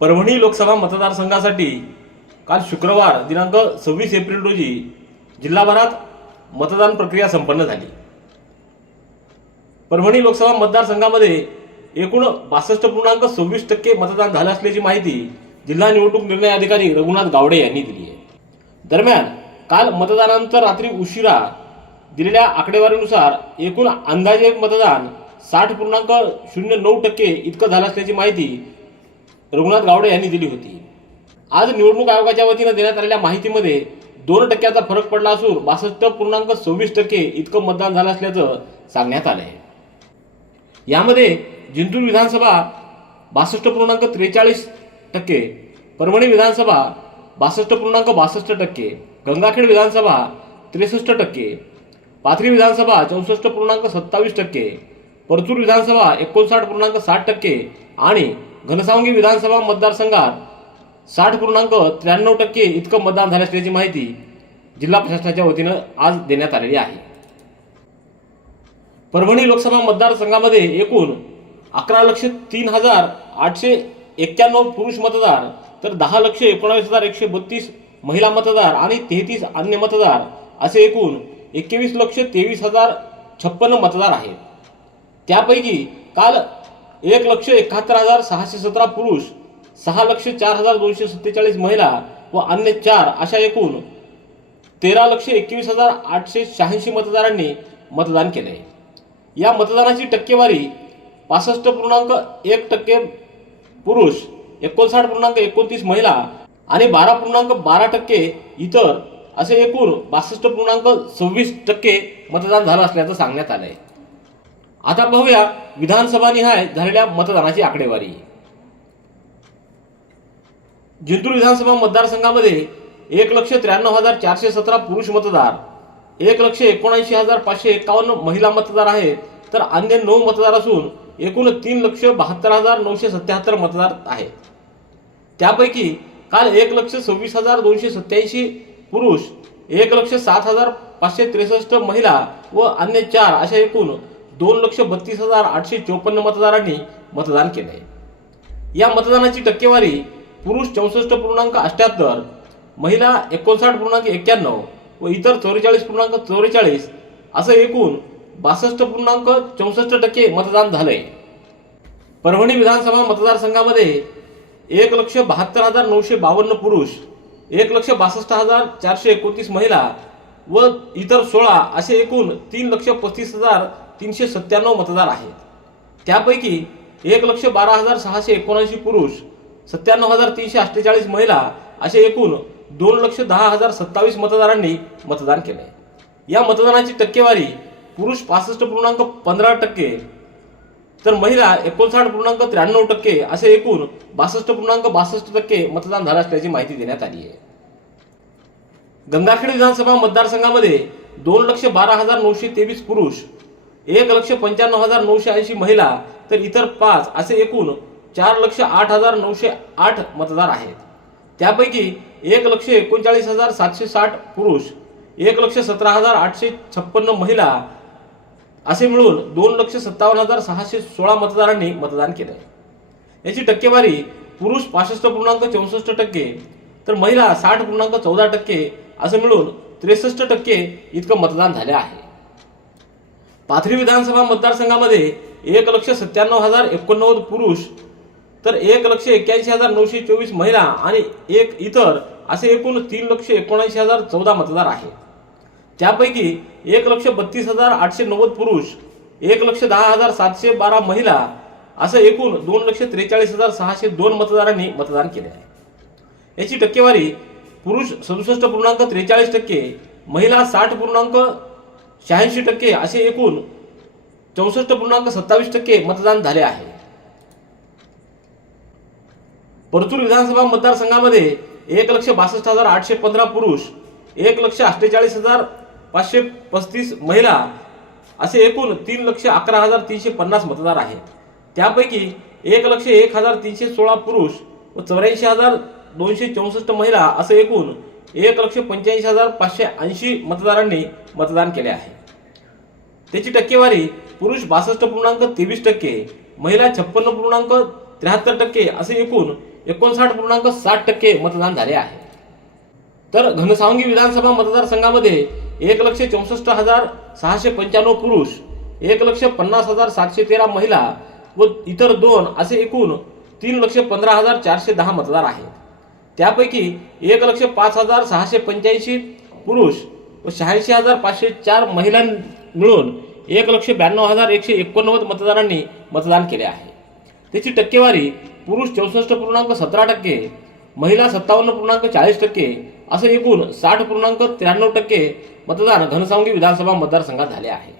परभणी लोकसभा मतदारसंघासाठी काल शुक्रवार दिनांक सव्वीस एप्रिल रोजी जिल्हाभरात मतदान प्रक्रिया संपन्न झाली. परभणी लोकसभा मतदारसंघामध्ये एकूण बासष्ट पूर्णांक सव्वीस टक्के मतदान झालं असल्याची माहिती जिल्हा निवडणूक निर्णय अधिकारी रघुनाथ गावडे यांनी दिली आहे. दरम्यान काल मतदानानंतर रात्री उशिरा दिलेल्या आकडेवारीनुसार एकूण अंदाजे मतदान साठ पूर्णांक शून्य नऊ टक्के इतकं झालं असल्याची माहिती रघुनाथ गावडे यांनी दिली होती. आज निवडणूक आयोगाच्या वतीनं देण्यात आलेल्या माहितीमध्ये दोन टक्क्याचा फरक पडला असून बासष्ट पूर्णांक सव्वीस टक्के इतकं मतदान झालं असल्याचं सांगण्यात आलं आहे. यामध्ये जिंतूर विधानसभा बासष्ट पूर्णांक त्रेचाळीस टक्के परभणी विधानसभा बासष्ट पूर्णांक बासष्ट टक्के गंगाखेड विधानसभा त्रेसष्ट टक्के पाथरी विधानसभा चौसष्ट पूर्णांक सत्तावीस टक्के परतूर विधानसभा एकोणसाठ पूर्णांक साठ टक्के आणि घनसावंगी विधानसभा मतदारसंघात साठ पूर्णांक त्र्याण्णव टक्के इतकं मतदान झालं असल्याची माहिती जिल्हा प्रशासनाच्या वतीनं आज देण्यात आलेली आहे. परभणी लोकसभा मतदारसंघामध्ये एकूण अकरा लक्ष तीन हजार आठशे एक्क्याण्णव पुरुष मतदार तर दहा लक्ष एकोणावीस हजार एकशे बत्तीस महिला मतदार आणि तेहतीस अन्य मतदार असे एकूण एकवीस लक्ष तेवीस हजार छप्पन्न मतदार आहेत. त्यापैकी काल एक लक्ष एकाहत्तर हजार सहाशे सतरा पुरुष सहा लक्ष चार हजार दोनशे सत्तेचाळीस महिला व अन्य चार अशा एकूण तेरा लक्ष एकवीस हजार आठशे शहाऐंशी मतदारांनी मतदान केले. या मतदानाची टक्केवारी पासष्ट पूर्णांक एक टक्के पुरुष एकोणसाठ पूर्णांक एकोणतीस महिला आणि बारा पूर्णांक बारा टक्के इतर असे एकूण बासष्ट पूर्णांक सव्वीस टक्के मतदान झालं असल्याचं सांगण्यात आलंय. आता पाहूया विधानसभानिहाय झालेल्या मतदानाची आकडेवारी. जिंतूर विधानसभा मतदारसंघामध्ये एक लक्ष त्र्याण्णव हजार चारशे सतरा पुरुष मतदार एक लक्ष एकोणऐंशी हजार पाचशे एकावन्न महिला मतदार आहेत तर अन्य नऊ मतदार असून एकूण तीन लक्ष बहात्तर हजार नऊशे सत्याहत्तर मतदार आहेत. त्यापैकी काल एक लक्ष सव्वीस हजार दोनशे सत्याऐंशी पुरुष एक लक्ष सात हजार पाचशे त्रेसष्ट महिला व अन्य चार अशा एकूण दोन लक्ष बत्तीस हजार आठशे चोपन्न मतदारांनी मतदान केले या मतदानाची टक्केवारी पुरुष चौसष्ट पूर्णांक अठ्याहत्तर महिला एकोणसाठ पूर्णांक एक्क्याण्णव व इतर चौवेचाळीस पूर्णांक चौवेचाळीस असं एकूण बासष्ट पूर्णांक चौसष्ट टक्के मतदान झालंय. परभणी विधानसभा मतदारसंघामध्ये एक लक्ष बहात्तर हजार नऊशे बावन्न पुरुष एक लक्ष बासष्ट हजार चारशे एकोणतीस महिला व इतर सोळा असे एकूण तीन लक्ष पस्तीस हजार तीनशे सत्त्याण्णव मतदार आहेत. त्यापैकी एक लक्ष बारा हजार सहाशे एकोणऐंशी पुरुष सत्त्याण्णव हजार तीनशे अठ्ठेचाळीस महिला असे एकूण दोन लक्ष दहा हजार सत्तावीस मतदारांनी मतदान केले. या मतदानाची टक्केवारी पुरुष पासष्ट पूर्णांक पंधरा टक्के तर महिला एकोणसाठ पूर्णांक त्र्याण्णव टक्के असे एकूण बासष्ट पूर्णांक बासष्ट टक्के मतदान झालं असल्याची माहिती देण्यात आली आहे. गंगाखेड विधानसभा मतदारसंघामध्ये दोन लक्ष बारा हजार नऊशे तेवीस पुरुष एक लक्ष पंच्याण्णव हजार नऊशे ऐंशी महिला तर इतर पाच असे एकूण चार लक्ष आठ हजार नऊशे आठ मतदार आहेत. त्यापैकी एक लक्ष एकोणचाळीस हजार सातशे साठ पुरुष एक लक्ष सतरा हजार आठशे छप्पन्न महिला असे मिळून दोन लक्ष सत्तावन्न हजार सहाशे सोळा मतदारांनी मतदान केलं. याची टक्केवारी पुरुष पासष्ट पूर्णांक चौसष्ट टक्के तर महिला साठ पूर्णांक चौदा टक्के असं मिळून त्रेसष्ट टक्के इतकं मतदान झाले आहे. पाथरी विधानसभा मतदारसंघामध्ये एक लक्ष सत्त्याण्णव हजार एकोणनव्वद पुरुष तर एक लक्ष एक्क्याऐंशी हजार नऊशे चोवीस महिला आणि एक इतर असे एकूण तीन लक्ष एकोणऐंशी हजार चौदा मतदार आहेत. त्यापैकी एक लक्ष बत्तीस हजार आठशे नव्वद पुरुष एक लक्ष दहा हजार सातशे बारा महिला असं एकूण दोन लक्ष त्रेचाळीस हजार सहाशे दोन मतदारांनी मतदान केले आहे. याची टक्केवारी पुरुष सदुसष्ट पूर्णांक त्रेचाळीस टक्के महिला साठ पूर्णांक शहाऐंशी टक्के असे एकूण चौसष्ट पूर्णांक सत्तावीस टक्के मतदान झाले आहे. परतूर विधानसभा मतदारसंघामध्ये एक लक्ष बासष्ट हजार आठशे पंधरा पुरुष एक लक्ष अठ्ठेचाळीस हजार पाचशे पस्तीस महिला असे एकूण तीन लक्ष अकरा हजार तीनशे पन्नास मतदार आहेत त्यापैकी एक लक्ष एक हजार तीनशे सोळा पुरुष व चौऱ्याऐंशी हजार दोनशे चौसष्ट महिला असे एकूण एक लक्ष पंच्याऐंशी हजार पाचशे ऐंशी मतदारांनी मतदान केले आहे. त्याची टक्केवारी पुरुष बासष्ट पूर्णांक तेवीस टक्के महिला छप्पन्न पूर्णांक त्र्याहत्तर टक्के असे एकूण एकोणसाठ पूर्णांक साठ टक्के मतदान झाले आहे. तर घनसावंगी विधानसभा मतदारसंघामध्ये एक लक्ष चौसष्ट हजार सहाशे पंच्याण्णव पुरुष एक लक्ष पन्नास हजार सातशे तेरा महिला व इतर दोन असे एकूण तीन लक्ष पंधरा हजार चारशे दहा मतदार आहेत. त्यापैकी एक लक्ष पाच हजार सहाशे पंच्याऐंशी पुरुष व शहाऐंशी हजार पाचशे चार महिलां मिळून एक लक्ष ब्याण्णव हजार एकशे एकोणनव्वद मतदारांनी मतदान केले आहे. त्याची टक्केवारी पुरुष चौसष्ट पूर्णांक सतरा टक्के महिला सत्तावन्न पूर्णांक चाळीस टक्के असं एकूण साठ पूर्णांक त्र्याण्णव टक्के मतदान घनसावंगी विधानसभा मतदारसंघात झाले आहे.